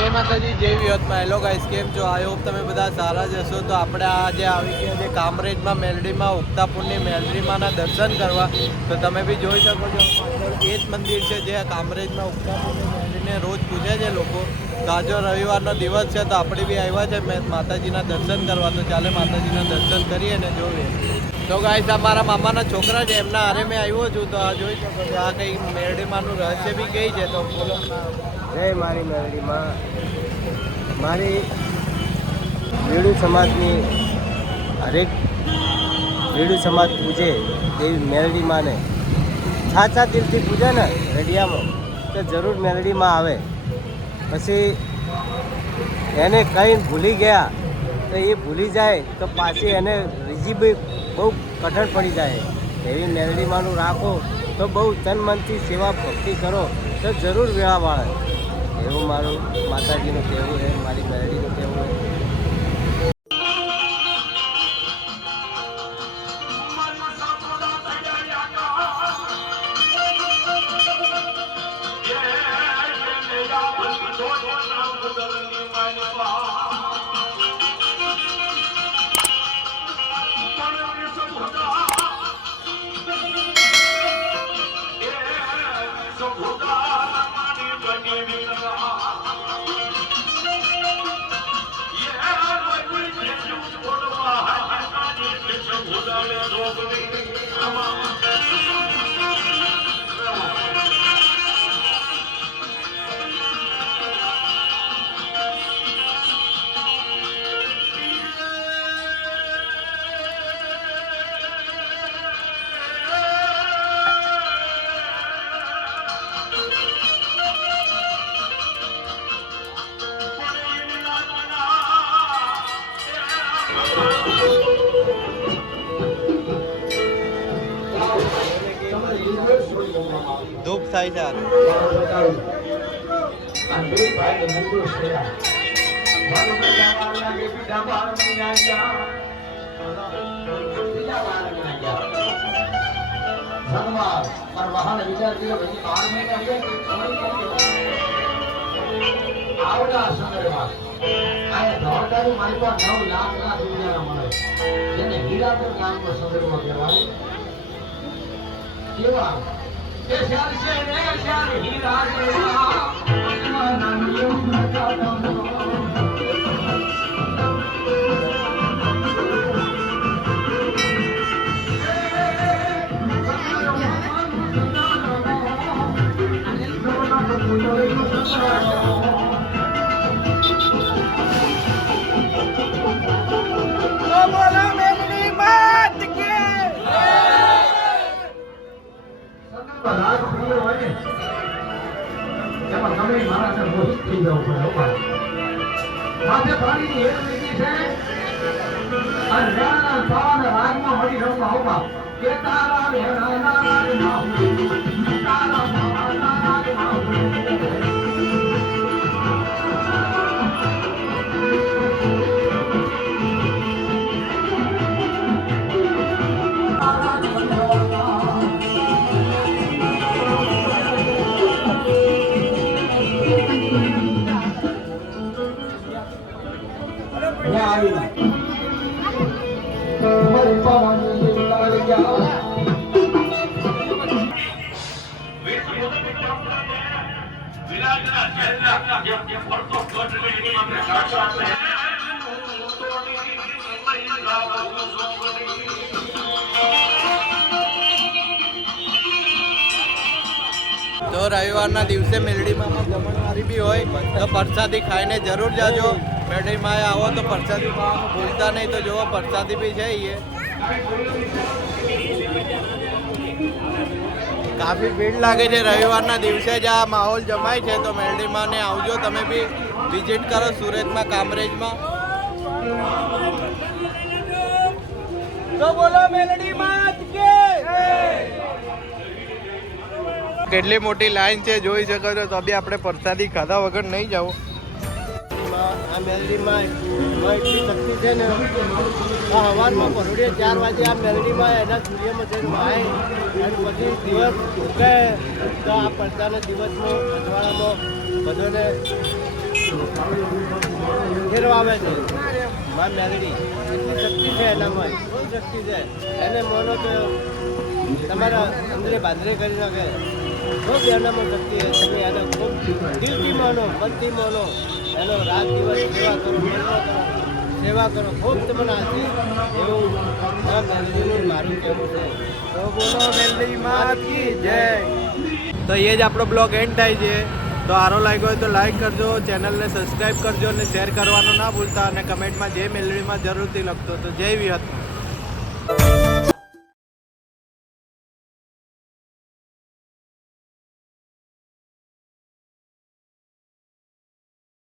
જય માતાજી, જય વિહતમાં. હેલો ગાઈસ, કેમ છો? આઈ હોપ તમે બધા સારા જ હશો. તો આપણે આજે આવી ગયા છે કામરેજમાં મેલડીમાં ઉગતાપુરની મેલડીમાંના દર્શન કરવા. તો તમે બી જોઈ શકો છો, એ જ મંદિર છે જે કામરેજમાં ઉગતાપુરની મેલડીને રોજ પૂજે છે લોકો. તો આજે રવિવારનો દિવસ છે તો આપણે બી આવ્યા છે માતાજીના દર્શન કરવા. તો ચાલે માતાજીના દર્શન કરીએ ને જોઈએ. તો ગાઈસ, આ મારા મામાના છોકરા છે, એમના હારે મેં આવ્યો છું. તો આ જોઈ શકો છો, આ કંઈ મેલડીમાંનું રહસ્ય બી કહી છે. તો બોલો. જય મારી મેલડીમાં. મારી વેડુ સમાજની હરેક વેડુ સમાજ પૂજે તેવી મેલડીમાંને સાચા દિલથી પૂજે ને રેડિયામાં તો જરૂર મેલડીમાં આવે. પછી એને કંઈ ભૂલી ગયા તો એ ભૂલી જાય તો પાછી એને રીજી બી બહુ કઠણ પડી જાય. એવી મેલડીમાંનું રાખો તો બહુ તન મનથી સેવા ભક્તિ કરો તો જરૂર વેળા વાળે. એવું મારું માતાજીનું કહેવું છે, મારી મેલડીનું કહેવું છે. ધૂપ થાય છે. તો રવિવારના દિવસે મેલડીમાં જમણવારી બી હોય તો પ્રસાદી ખાઈને જરૂર જાજો. મેલડીમાં આવો તો પ્રસાદી ખાવાનું ભૂલતા નહીં. તો જુઓ, પ્રસાદી બી છે. કાફી ભીડ લાગે છે રવિવારના દિવસે જ આ માહોલ જમાય છે. તો મેલડીમાં ને આવજો, તમે બી વિઝિટ કરો સુરતમાં, કામરેજમાં. તો બોલો મેલડીમાં કે કેટલી મોટી લાઈન છે જોઈ શકો છો. તો બી આપણે પ્રસાદી ખાધા વગર નહીં જવું. આ મેલડીમાં એટલી શક્તિ છે ને, સવારમાં પરોઢે 4 વાગે આ મેલડીમાં એના સૂર્યમાં જઈને વાય અને પછી દિવસ ઉગે તો આ પડતાના દિવસમાં અજવાળામાં બધાને ફેરવાવે છે માં મેલડી એટલી શક્તિ છે એનામાં, શું શક્તિ છે એને માનો તો તમારા અંદરે બાંધરે કરી નાખે. ખૂબ એનામાં શક્તિ છે. તમે એને ખૂબ દિલથી માનો, મનથી માનો, એનો રાત દિવસ સેવા કરો, મનમાં કરો, સેવા કરો, ખૂબ તમને આથી એવું આ મેલડીનું મારું કહેવું છે. તો બોલો મેલડી માં કી જય. તો એ જ આપણો બ્લોગ એન્ડ થાય છે. તો સારો લાગ્યો હોય તો લાઈક કરજો, ચેનલને સબસ્ક્રાઈબ કરજો અને શેર કરવાનું ના ભૂલતા, અને કમેન્ટમાં જય મેલડીમાં જરૂરથી લખતો. તો જય વિહતમાં.